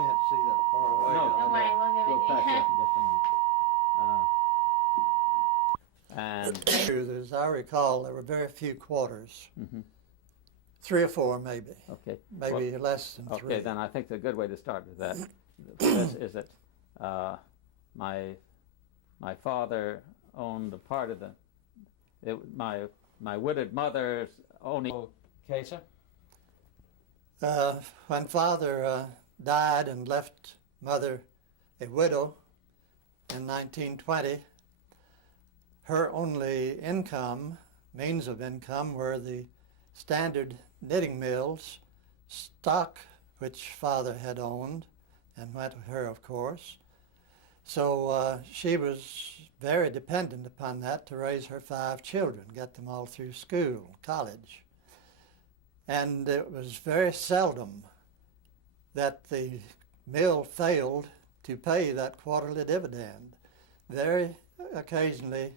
can't see that far away. No. Don't worry, we'll give We'll it patch to it up you. in just a moment. As I recall, there were very few quarters. Mhm. 3 or 4 maybe. Okay. Maybe less than 3. Okay, then I think the good way to start with that this is that my father owned a part of my widowed mother's only. Okay, sir. When Father died and left Mother a widow in 1920, her only means of income, were the standard knitting mills, stock which Father had owned and went with her, of course. So she was very dependent upon that to raise her 5 children, get them all through school, college. And it was very seldom that the mill failed to pay that quarterly dividend. Very occasionally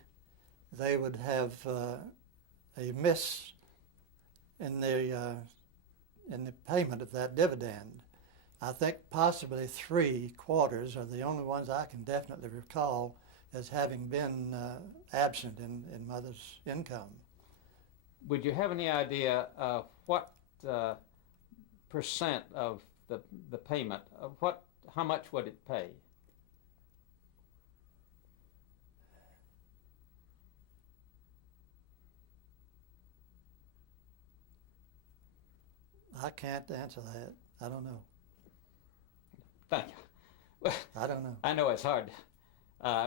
they would have a miss in the payment of that dividend. I think possibly 3 quarters are the only ones I can definitely recall as having been absent in Mother's income. Would you have any idea what percent of the payment, how much would it pay? I can't answer that. I don't know. Thank you. Well, I don't know. I know it's hard.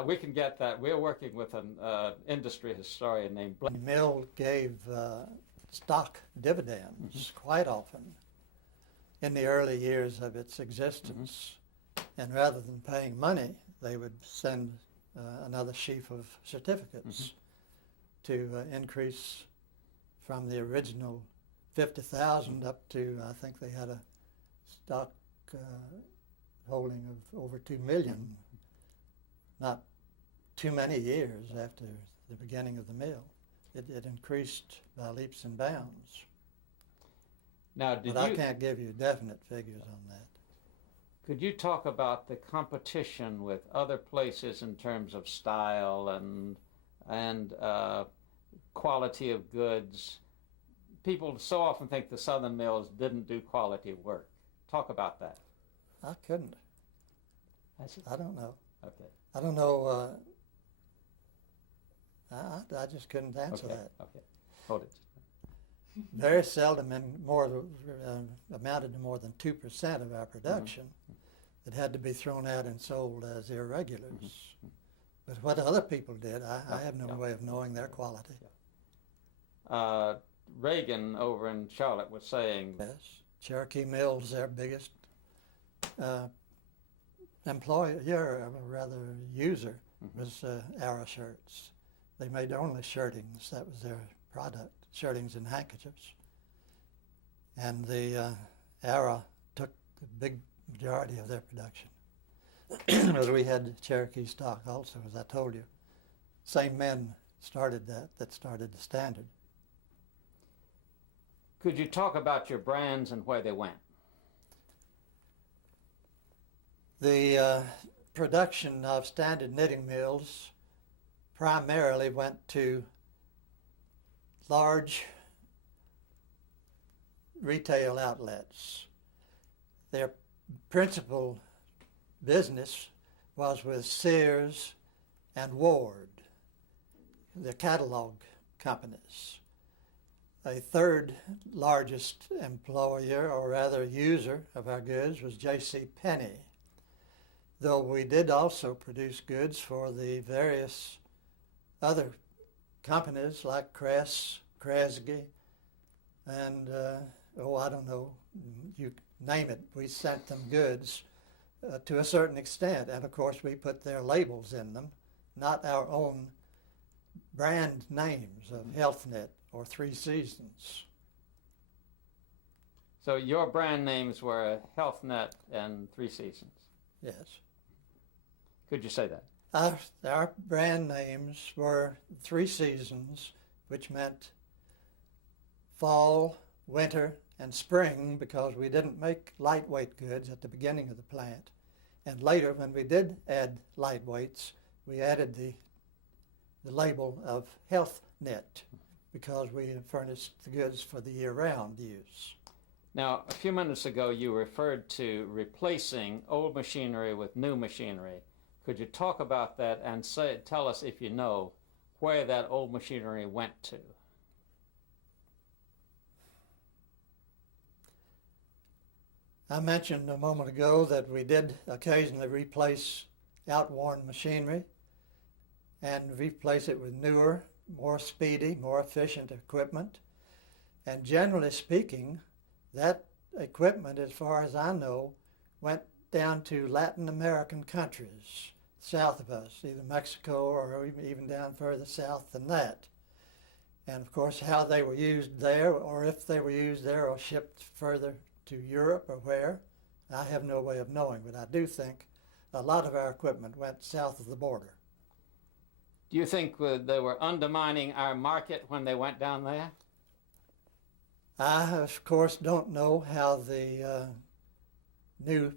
We can get that. We're working with an industry historian named The mill gave stock dividends quite often in the early years of its existence. And rather than paying money, they would send another sheaf of certificates to increase from the original 50,000 up to, I think they had a stock holding of over 2 million, not too many years after the beginning of the mill. It increased by leaps and bounds. Now, but I can't give you definite figures on that. Could you talk about the competition with other places in terms of style and quality of goods? People so often think the Southern mills didn't do quality work. Talk about that. I couldn't. I don't know. Okay. I don't know. I just couldn't answer that. Okay. Hold it. Very seldom amounted to more than 2% of our production. It had to be thrown out and sold as irregulars. But what other people did, I have no way of knowing their quality. Reagan over in Charlotte was saying, yes, Cherokee Mills, their biggest employer, or rather user, was Arrow shirts. They made only shirtings. That was their product, shirtings and handkerchiefs. And the Arrow took the big majority of their production. But we had Cherokee stock also, as I told you. Same men started that started the Standard. Could you talk about your brands and where they went? The production of Standard knitting mills primarily went to large retail outlets. Their principal business was with Sears and Ward, the catalog companies. A third largest employer, or rather user, of our goods was J.C. Penney, though we did also produce goods for the various other companies like Kress, Kresge, and I don't know, you name it. We sent them goods to a certain extent, and of course we put their labels in them, not our own brand names of HealthNet or 3 Seasons. So your brand names were HealthNet and 3 Seasons? Yes. Could you say that? Our brand names were 3 Seasons, which meant fall, winter, and spring because we didn't make lightweight goods at the beginning of the plant. And later, when we did add lightweights, we added the label of health knit because we furnished the goods for the year-round use. Now, a few minutes ago, you referred to replacing old machinery with new machinery. Could you talk about that and tell us, if you know, where that old machinery went to? I mentioned a moment ago that we did occasionally replace outworn machinery and replace it with newer, more speedy, more efficient equipment. And generally speaking, that equipment, as far as I know, went down to Latin American countries south of us, either Mexico or even down further south than that. And of course, how they were used there, or if they were used there or shipped further to Europe or where, I have no way of knowing, but I do think a lot of our equipment went south of the border. Do you think they were undermining our market when they went down there? I, of course, don't know how the new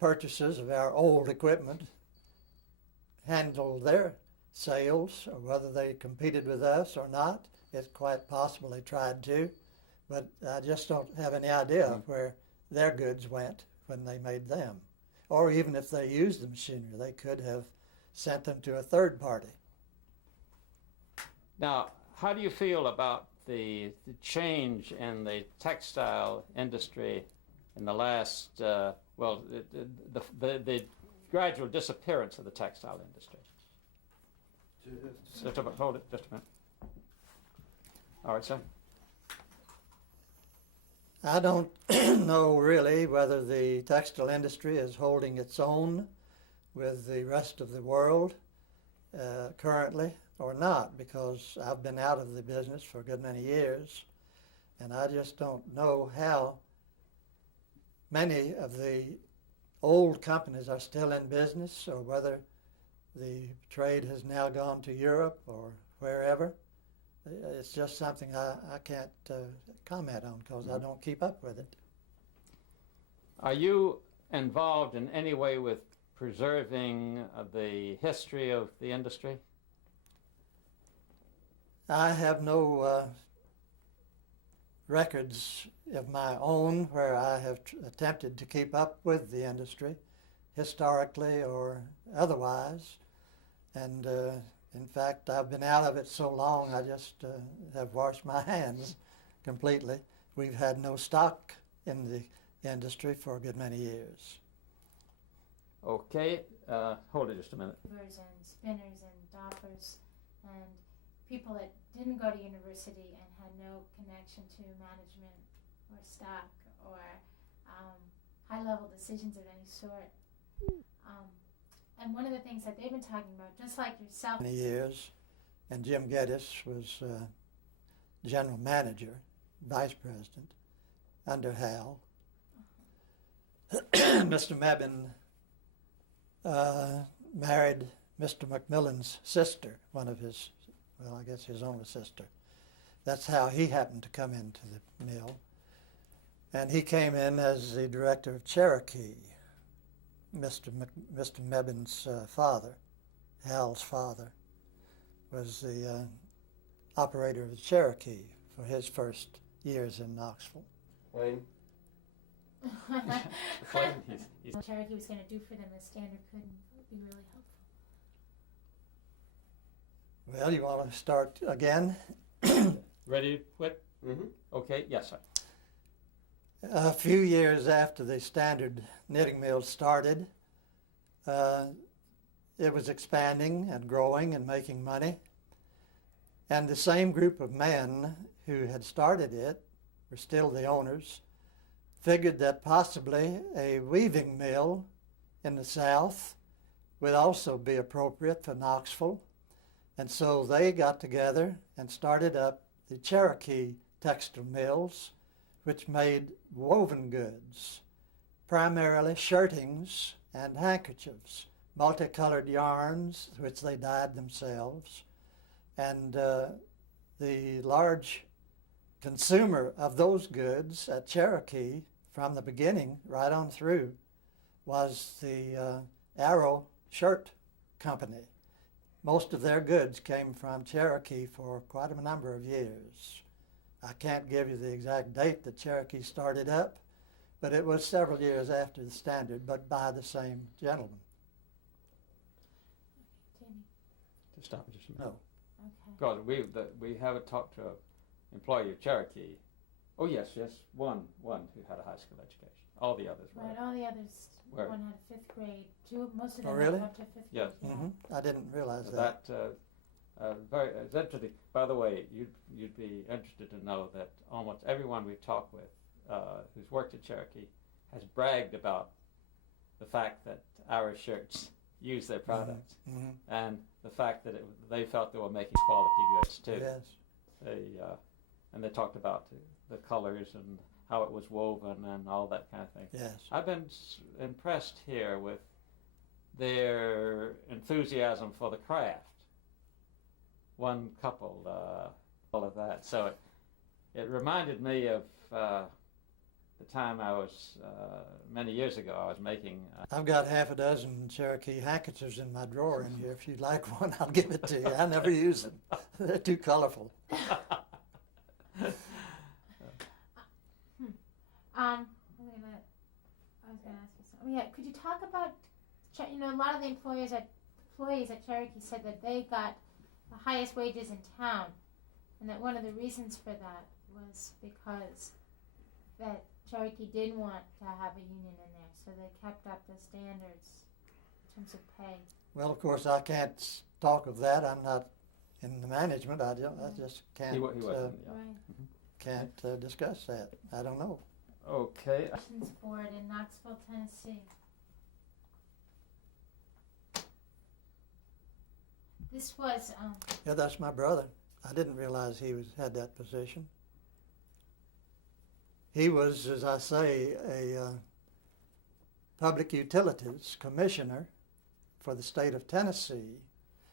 purchases of our old equipment handled their sales, or whether they competed with us or not. It's quite possible they tried to, but I just don't have any idea of where their goods went when they made them. Or even if they used the machinery, they could have sent them to a third party. Now, how do you feel about the change in the textile industry in the last, the gradual disappearance of the textile industry? Hold it just a minute. All right, sir. I don't know really whether the textile industry is holding its own with the rest of the world currently or not, because I've been out of the business for a good many years, and I just don't know how many of the old companies are still in business, or whether the trade has now gone to Europe or wherever. It's just something I can't comment on because I don't keep up with it. Are you involved in any way with preserving the history of the industry? I have no records of my own where I have attempted to keep up with the industry, historically or otherwise. And in fact, I've been out of it so long, I just have washed my hands completely. We've had no stock in the industry for a good many years. Okay, hold it just a minute. And spinners and doffers and people that didn't go to university and had no connection to management or stock or high-level decisions of any sort. And one of the things that they've been talking about, just like yourself. Many years, and Jim Geddes was general manager, vice president, under Hal. Mr. Mebbin married Mr. McMillan's sister, one of his, well, I guess his only sister. That's how he happened to come into the mill. And he came in as the director of Cherokee. Mr. Mebbin's father, Hal's father, was the operator of the Cherokee for his first years in Knoxville. Cherokee was going to do for them as Standard couldn't. It would be really helpful. Well, you want to start again? Ready to quit? Mm-hmm. Okay, yes, sir. A few years after the Standard knitting mill started, it was expanding and growing and making money. And the same group of men who had started it were still the owners, figured that possibly a weaving mill in the South would also be appropriate for Knoxville. And so they got together and started up the Cherokee textile mills, which made woven goods, primarily shirtings and handkerchiefs, multicolored yarns, which they dyed themselves. And the large consumer of those goods at Cherokee from the beginning right on through was the Arrow Shirt Company. Most of their goods came from Cherokee for quite a number of years. I can't give you the exact date that Cherokee started up, but it was several years after the Standard, but by the same gentleman. Jamie. Just stop just a minute. No. Okay. Because we haven't talked to an employee of Cherokee. Oh yes, one who had a high school education. All the others were. Right, all the others, Where? one had a fifth grade. Most of Oh, them really? went up to fifth Yes. grade. Mm-hmm. I didn't realize that. Very it's interesting. By the way, you'd be interested to know that almost everyone we've talked with who's worked at Cherokee has bragged about the fact that our shirts use their products Mm-hmm. and the fact that they felt they were making quality goods too. Yes. And they talked about the colors and how it was woven and all that kind of thing. Yes. I've been impressed here with their enthusiasm for the craft. One couple, all of that. So it reminded me of the time I was, many years ago, I was making... I've got half a dozen Cherokee handkerchiefs in my drawer in here. If you'd like one, I'll give it to you. I never use them. They're too colorful. I was going to ask you something. Yeah, could you talk about, a lot of the employees at Cherokee said that they got the highest wages in town, and that one of the reasons for that was because that Cherokee didn't want to have a union in there, so they kept up the standards in terms of pay. Well, of course, I can't talk of that. I'm not in the management. I just can't. He wasn't, yeah. Right. Can't discuss that. I don't know. Okay. Relations Board in Knoxville, Tennessee. This was Yeah, that's my brother. I didn't realize he had that position. He was, as I say, a public utilities commissioner for the state of Tennessee.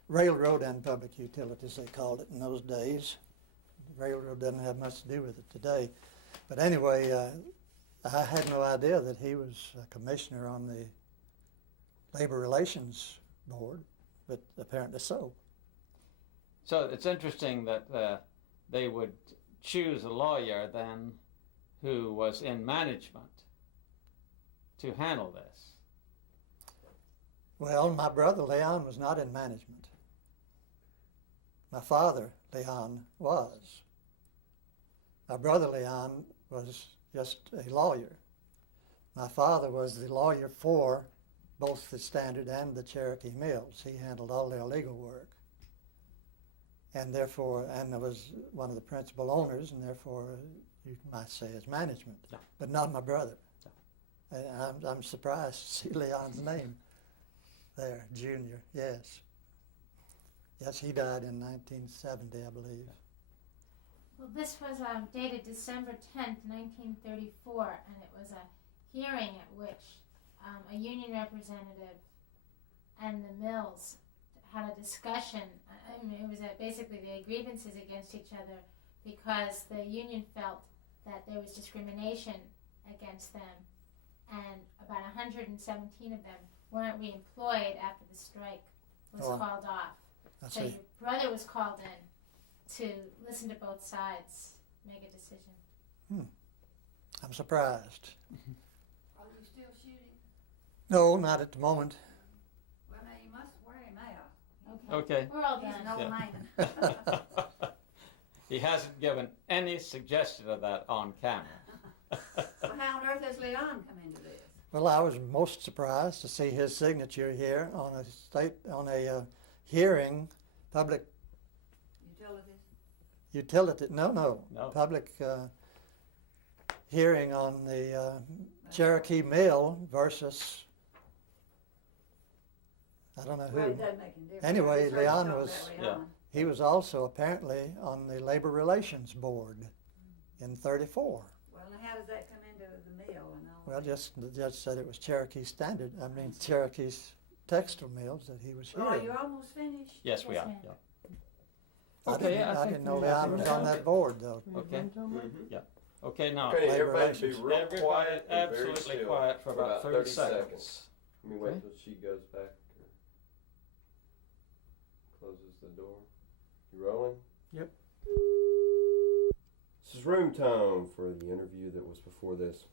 Railroad and public utilities, they called it in those days. Railroad doesn't have much to do with it today. But anyway, I had no idea that he was a commissioner on the Labor Relations Board, but apparently so. So it's interesting that they would choose a lawyer then who was in management to handle this. Well, my brother Leon was not in management. My father, Leon, was. My brother Leon was just a lawyer. My father was the lawyer for both the Standard and the Cherokee Mills. He handled all their legal work. And therefore, and was one of the principal owners, and therefore you might say his management, No. but not my brother. No. And I'm surprised to see Leon's name there, Junior, yes. Yes, he died in 1970, I believe. Well, this was dated December 10th, 1934, and it was a hearing at which a union representative and the mills had a discussion. I mean, it was basically they had grievances against each other because the union felt that there was discrimination against them, and about 117 of them weren't reemployed after the strike was called off. So your brother was called in to listen to both sides, make a decision. I'm surprised. Are you still shooting? No, not at the moment. Well, now you must wear him out. Okay. We're all He's done. an old Yeah. man. He hasn't given any suggestion of that on camera. Well, how on earth has Leon come into this? Well, I was most surprised to see his signature here on a hearing, public Utilities? No. public hearing on the Cherokee Mill versus, I don't know Well, who. it doesn't make any difference. Anyway, I just heard you Leon talk was- about Leon. He was also apparently on the Labor Relations Board in 34. Well, now how does that come into the mill and all? Well, the judge said it was Cherokee Standard, Cherokee's textile mills that he was Well, are hearing. you almost finished? Yes, we Yes, are. ma'am. Yeah. Okay, I I think didn't know we- Leon was on that board, though. Okay. Mhm. Yeah. Okay, now. Okay, Labor everybody be relations. real Everybody quiet and very absolutely still quiet for about 30 seconds. Let me wait Okay. till she goes back or closes the door. You rolling? Yep. This is room tone for the interview that was before this.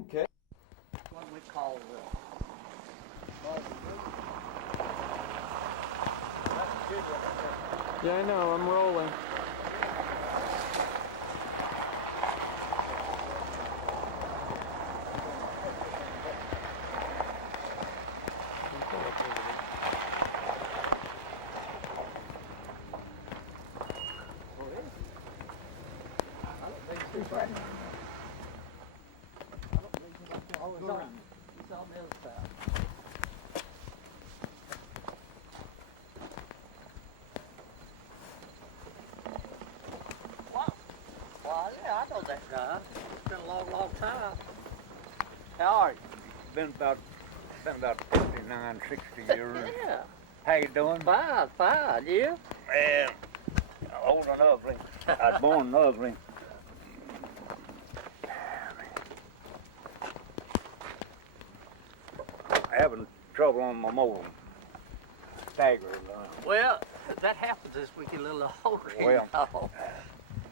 Okay. What we call Yeah, I know, I'm rolling. Well, yeah, I know that guy. It's been a long, long time. How are you? Been about 59, 60 years. Yeah, How you doing? fine, fine. You? Man, old and ugly. I was born ugly. Having trouble on my motor. Stagger. Well, that happens as we get a little older. Well, you know.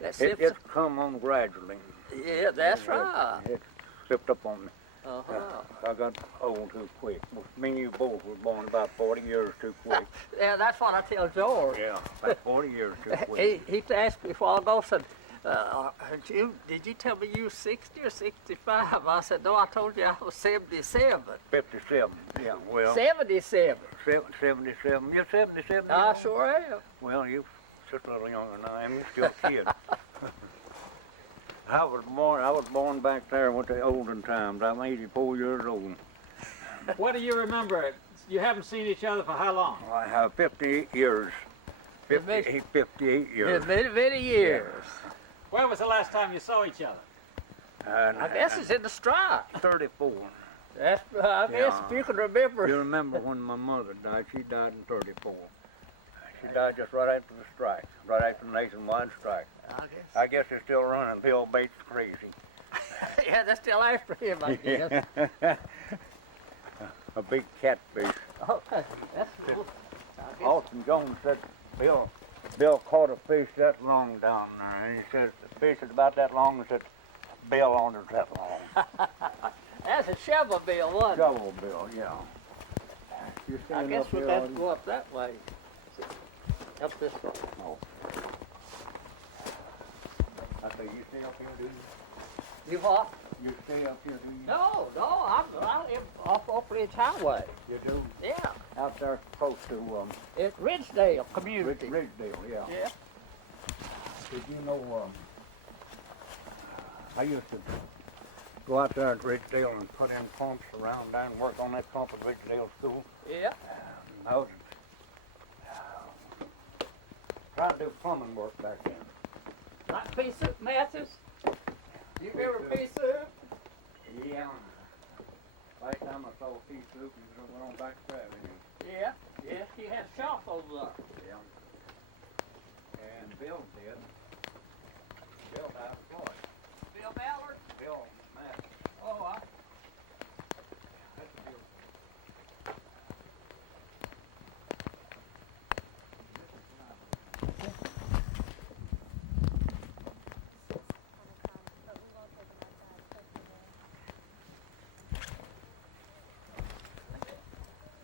That's It's come on gradually. yeah, that's right. It slipped up on me. Uh-huh. I got old too quick. Me and you both were born about 40 years too quick. Yeah, that's what I tell George. Yeah, about 40 years too quick. He asked me before I go, said, did you tell me you were 60 or 65? I said, no, I told you I was 77. 57. Yeah, well, 77. 77. You're 77. I sure am. Well, you're just a little younger than I am. You're still a kid. I was born back there with the olden times. I'm 84 years old. What do you remember? You haven't seen each other for how long? I have 58 years. It makes- 58 years. Many, many years. When was the last time you saw each other? And, I guess it's in the strike. 34. That's, I guess Yeah. if you can remember. You remember when my mother died? She died in 34. She died just right after the strike, right after the nationwide strike. I guess they're still running. Bill Bates crazy. Yeah, they're still after him, I guess. A big catfish. Okay, that's cool. I guess- Austin Jones said Bill caught a fish that long down there. And he said the fish is about that long. And said Bill on it that long. That's a shovel bill, wasn't it? Shovel Bill, yeah. You I stand guess up we'd here, have to Austin? go up that way. Up this way. No. I say you stay up here, do you? You what? You stay up here, do you? No, I live off Oak Ridge Highway. You do? Yeah, Out there close to it's Ridgedale community. Ridgedale, yeah. Yeah. Did you know, I used to go out there at Ridgedale and put in pumps around there and work on that pump at Ridgedale School. Yeah. I was trying to do plumbing work back then. Like pea soup matches. You remember pea soup? Yeah. Last time I saw pea soup, and went on back to Avenue. Yeah. Yeah, he had a shop over there. Yeah. And Bill did. Bill died of Floyd. Bill Ballard? Bill Matt. Oh, That's Bill.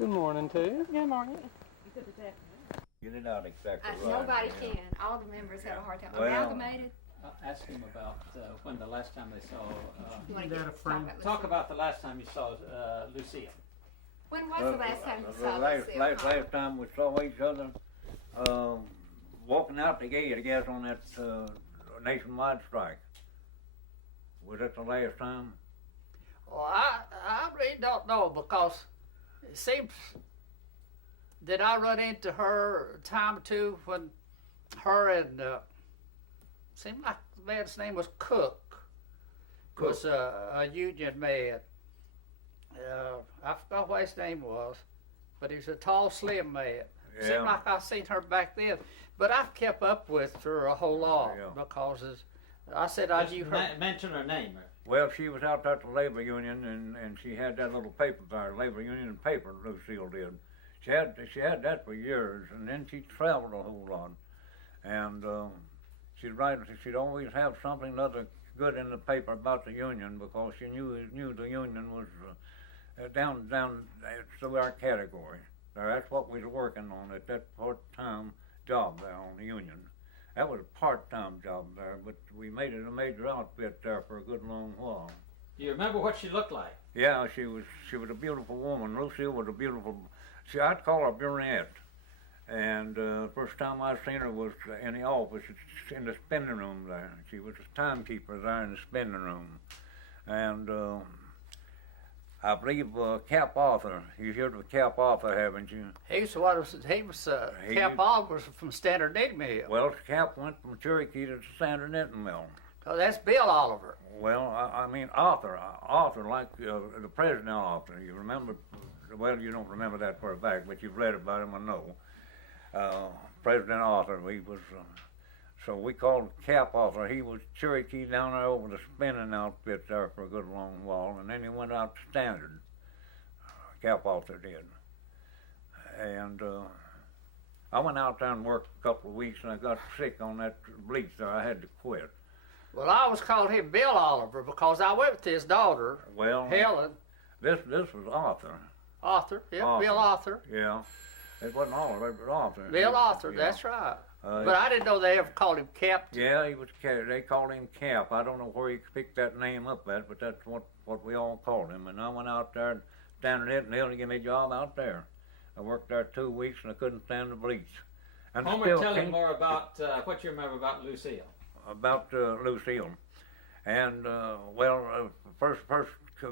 Good morning to you. Good morning. Get it out exactly right. Nobody yeah. can. All the members have a hard time. Well- Amalgamated? Ask him about when the last time they saw. You wanna Is that get- a talk friend? about Talk Lucille. about the last time you saw Lucille. When was the last time you saw last, Lucille? last time we saw each other, walking out the gate, I guess, on that nationwide strike. Was that the last time? Well, I really don't know, because it seems that I run into her a time or two when her and seemed like the man's name was Cook. Was a union man. I forgot what his name was, but he was a tall, slim man. Yeah. Seemed like I seen her back then, but I've kept up with her a whole lot Yeah. because I said I knew her. Mention her name. Well, she was out at the labor union, and she had that little paper there, labor union paper. Lucille did. She had that for years, and then she traveled a whole lot, and she'd write. She'd always have something other good in the paper about the union, because she knew the union was down to our category. Now, that's what we was working on at that part-time job there on the union. That was a part-time job there, but we made it a major outfit there for a good long while. Do you remember what she looked like? Yeah, she was a beautiful woman. Lucille was a beautiful. I'd call her brunette. And first time I seen her was in the office, in the spending room there. She was a timekeeper there in the spending room, and I believe Cap Arthur. You heard of Cap Arthur, haven't you? Cap Arthur was from Standard Knitting Mill. Well, Cap went from Cherokee to Standard Knitting Mill. Oh, that's Bill Oliver. Well, I mean Arthur, like the President Arthur. You remember? Well, you don't remember that for a fact, but you've read about him, I know. President Arthur, he was. So we called Cap Arthur. He was Cherokee down there over the spinning outfit there for a good long while, and then he went out to Standard. Cap Arthur did. And I went out there and worked a couple of weeks, and I got sick on that bleach there. I had to quit. Well, I always called him Bill Oliver because I went with his daughter, Well, Helen. This was Arthur. Arthur, yeah, Arthur. Bill Arthur. Yeah. It wasn't Oliver, it was Arthur. Bill Arthur, Yeah. that's right. Uh, But I didn't know they ever called him Captain. Yeah, he was. They called him Cap. I don't know where he picked that name up at, but that's what we all called him. And I went out there, standing it, and they'll give me a job out there. I worked there 2 weeks, and I couldn't stand the bleach. And Homer, still tell me can't- more about what you remember about Lucille. about Lucille. And first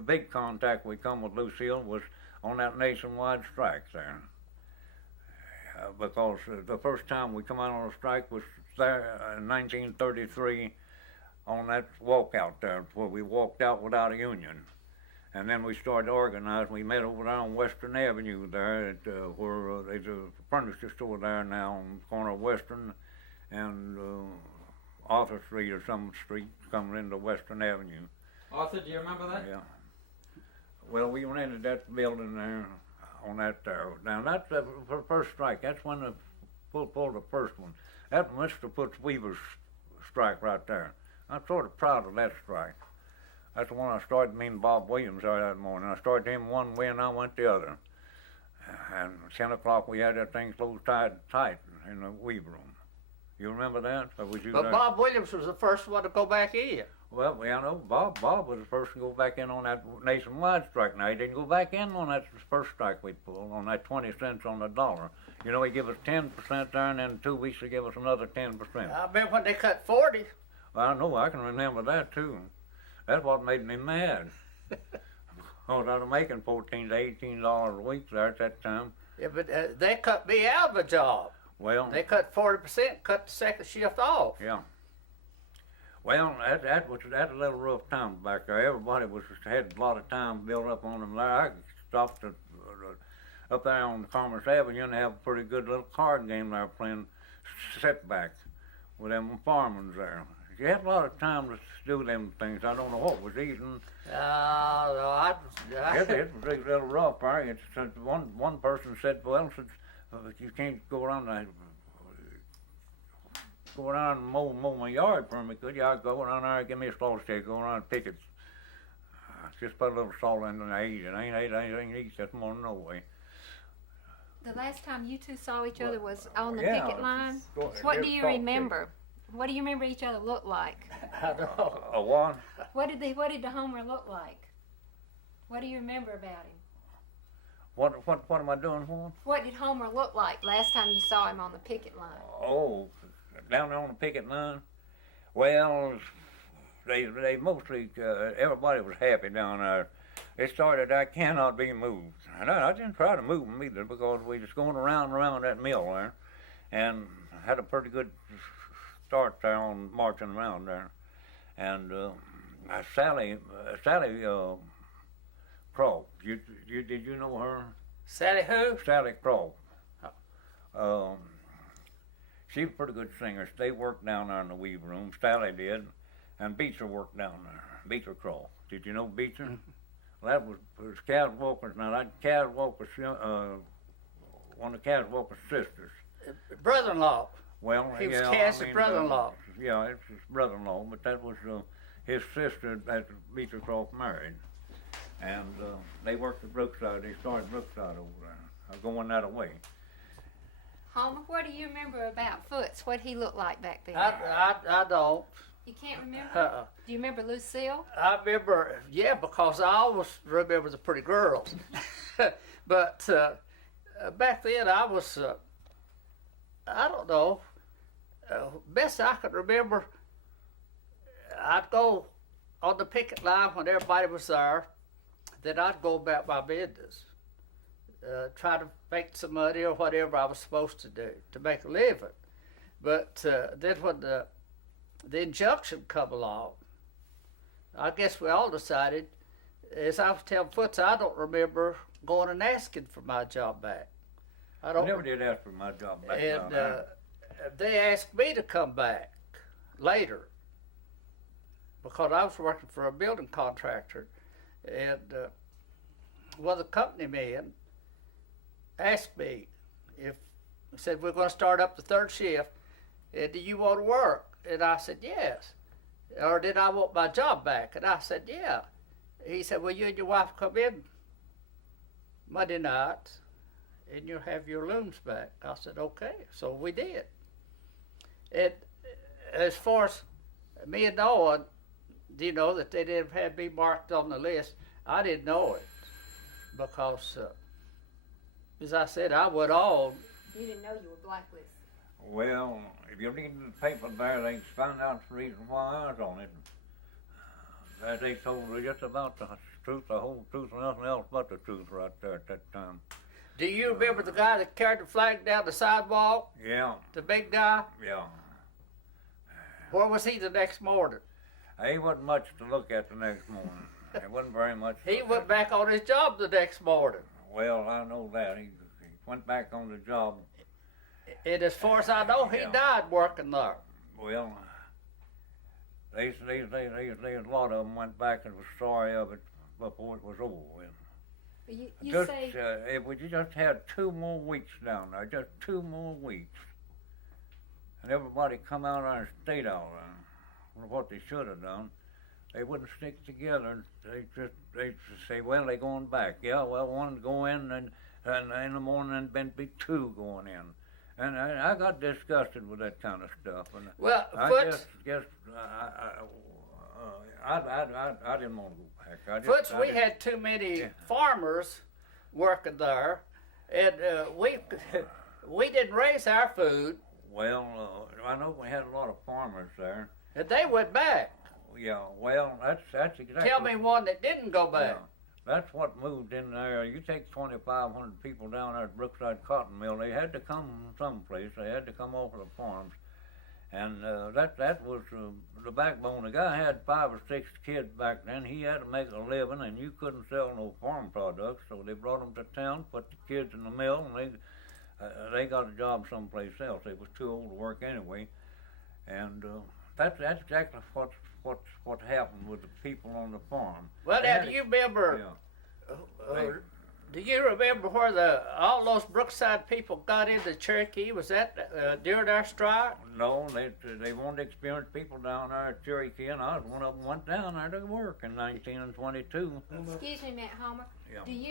big contact we come with Lucille was on that nationwide strike there. Because the first time we come out on a strike was there in 1933 on that walkout there, where we walked out without a union. And then we started organizing. We met over there on Western Avenue there, at, where there's a furniture store there now on the corner of Western and Arthur Street or some street coming into Western Avenue. Arthur, do you remember that? Yeah. Well, we rented that building there on that there. Now, that's the first strike. That's when the pulled the first one. That was Mr. Putzweaver's strike right there. I'm sort of proud of that strike. That's the one I started, me and Bob Williams there that morning. I started him one way and I went the other. And 10 o'clock we had that thing closed tight in the weave room. You remember that? Or was you But there? Bob Williams was the first one to go back in. Well, yeah, I know Bob was the first to go back in on that nationwide strike. Now, he didn't go back in on that first strike we pulled, on that 20 cents on the dollar. You know, he gave us 10% there, and then 2 weeks he gave us another 10%. I remember when they cut 40. Well, I know, I can remember that, too. That's what made me mad. I was making $14 to $18 a week there at that time. Yeah, but they cut me out of a job. Well, They cut 40%, cut the second shift off. yeah. Well, that was a little rough time back there. Everybody had a lot of time built up on them there. I stopped up there on Commerce Avenue and have a pretty good little card game there playing setback with them farmers there. You had a lot of time to do them things. I don't know what was eating. It was a little rough there. One person said, well, you can't go around and mow my yard for me, could you? I'll go around there and give me a slow stick, go around and pick it. Just put a little salt in it and I eat it. I ain't ate anything to eat this morning, no way. The last time you two saw each other was on the yeah, picket line? just What do you talk remember? What do you remember each other look like? I don't know. A what? What did the Homer look like? What do you remember about him? What am I doing for? What did Homer look like last time you saw him on the picket line? Oh, down there on the picket line? Well, they mostly, everybody was happy down there. It started, I cannot be moved. And I didn't try to move them either because we was going around and around that mill there and had a pretty good start there on marching around there. And Sally Crow, did you know her? Sally who? Sally Crow. She was a pretty good singer. They worked down there in the weave room. Sally did. And Beecher worked down there. Beecher Crow. Did you know Beecher? Well, that was Cass Walker's. Now, that Cass Walker's, one of Cass Walker's sisters. Brother-in-law. Well, He was yeah, Cass's brother-in-law. Yeah, it's his brother-in-law, but that was his sister that Beecher Crow married. And they worked at Brookside. They started Brookside over there, going that way. Homer, what do you remember about Foots? What he looked like back then? I don't. You can't remember? Do you remember Lucille? I remember, yeah, because I always remember the pretty girls. But back then I was, I don't know, best I could remember, I'd go on the picket line when everybody was there, then I'd go about my business, try to make some money or whatever I was supposed to do to make a living. But then when the injunction come along, I guess we all decided, as I was telling Foots, I don't remember going and asking for my job back. I don't. Never did ask for my job back. And they asked me to come back later because I was working for a building contractor, and one of the company men asked me if, he said, we're going to start up the third shift, and do you want to work? And I said, yes. Or did I want my job back? And I said, yeah. He said, well, you and your wife come in Monday night, and you'll have your looms back. I said, okay. So we did. And as far as me and Noah, you know, that they didn't have me marked on the list, I didn't know it because, as I said, I went on. You didn't know you were blacklisted. Well, if you read the paper there, they find out the reason why I was on it. That they told me just about the truth, the whole truth, and nothing else but the truth right there at that time. Do you remember the guy that carried the flag down the sidewalk? Yeah. The big guy? Yeah. Where was he the next morning? He wasn't much to look at the next morning. It wasn't very much. He went back on his job the next morning. Well, I know that. He went back on the job. And as far as I know, he died working there. Well, a lot of them went back and was sorry of it before it was over with. You Just, say if we just had 2 more weeks down there, just 2 more weeks, and everybody come out there and stayed out there, what they should have done, they wouldn't stick together. They just say, well, they're going back. Yeah, well, one go in and in the morning and then be 2 going in. And I got disgusted with that kind of stuff. And Well, I Foots, I didn't want to go back. Foots, we had too many farmers working there, and we didn't raise our food, Well, I know we had a lot of farmers there. and they went back. Yeah, well, that's exactly. Tell me one that didn't go back. Yeah, that's what moved in there. You take 2,500 people down there at Brookside Cotton Mill. They had to come someplace. They had to come off of the farms, and that was the backbone. The guy had 5 or 6 kids back then. He had to make a living, and you couldn't sell no farm products. So they brought them to town, put the kids in the mill, and they got a job someplace else. They was too old to work anyway, and that's exactly what happened with the people on the farm. Well, They now, had do to- you remember? Yeah. Do you remember where all those Brookside people got into Cherokee? Was that during our strike? No, they wanted experienced people down there at Cherokee, and I was one of them went down there to work in 1922. excuse me, Matt Homer. Yeah. Do you